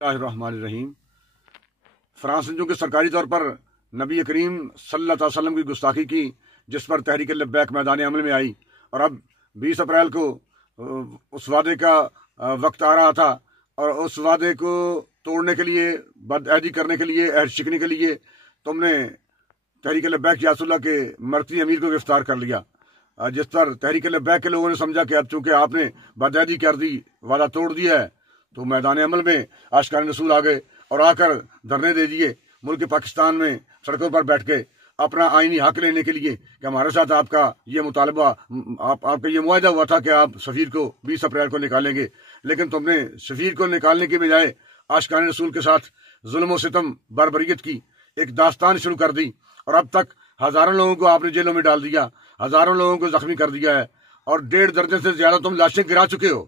اللہ الرحمن الرحیم۔ فرانس نے جو کہ سرکاری طور پر نبی کریم صلی اللہ علیہ وسلم کی گستاخی کی، جس پر تحریک لبیک میدان عمل میں آئی، اور اب 20 اپریل کو اس وعدے کا وقت آ رہا تھا، اور اس وعدے کو توڑنے کے لیے، بدعہدی کرنے کے لیے، عہد شکنی کے لیے تم نے تحریک لبیک یاس اللہ کے مرکزی امیر کو گرفتار کر لیا، جس پر تحریک لبیک کے لوگوں نے سمجھا کہ اب چونکہ آپ نے بدعہدی کر دی، وعدہ توڑ دیا ہے، تو میدان عمل میں عاشقان رسول آ گئے اور آ کر دھرنے دے دیے ملک پاکستان میں سڑکوں پر بیٹھ کے اپنا آئینی حق لینے کے لیے کہ ہمارے ساتھ آپ کا یہ مطالبہ، آپ کا یہ معاہدہ ہوا تھا کہ آپ سفیر کو 20 اپریل کو نکالیں گے، لیکن تم نے سفیر کو نکالنے کی بجائے عاشقان رسول کے ساتھ ظلم و ستم، بربریت کی ایک داستان شروع کر دی، اور اب تک ہزاروں لوگوں کو آپ نے جیلوں میں ڈال دیا، ہزاروں لوگوں کو زخمی کر دیا ہے، اور 1.5 درجن سے زیادہ تم لاشیں گرا چکے ہو،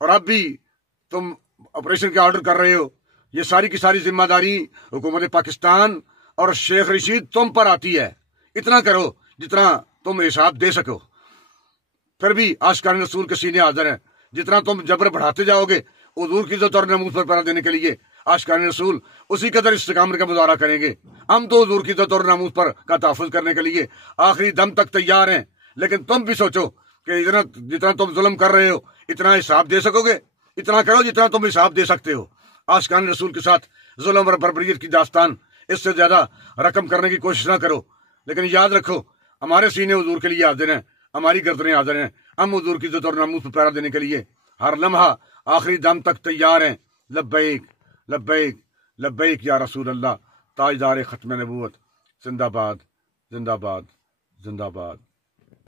اور اب بھی تم آپریشن کا آرڈر کر رہے ہو۔ یہ ساری کی ساری ذمہ داری حکومت پاکستان اور شیخ رشید تم پر آتی ہے۔ اتنا کرو جتنا تم حساب دے سکو۔ پھر بھی عاشقان رسول کے سینے حاضر ہیں، جتنا تم جبر بڑھاتے جاؤ گے حضور کی عزت اور ناموس پر پہرا دینے کے لیے عاشقان رسول اسی قدر استقامت کا مظاہرہ کریں گے۔ ہم تو حضور کی عزت اور ناموس پر کا تحفظ کرنے کے لیے آخری دم تک تیار ہیں، لیکن تم بھی سوچو کہ جتنا تم ظلم کر رہے ہو اتنا حساب دے سکو گے؟ اتنا کرو جتنا تم حساب دے سکتے ہو۔ عاشقان رسول کے ساتھ ظلم اور بربریت کی داستان اس سے زیادہ رقم کرنے کی کوشش نہ کرو، لیکن یاد رکھو ہمارے سینے حضور کے لیے حاضر ہیں، ہماری گردنیں حاضر ہیں، ہم حضور کی عزت اور ناموس پر پہرا دینے کے لیے ہر لمحہ آخری دم تک تیار ہیں۔ لبیک لبیک لبیک یا رسول اللہ، تاجدار ختم نبوت، زندہ باد زندہ باد زندہ باد۔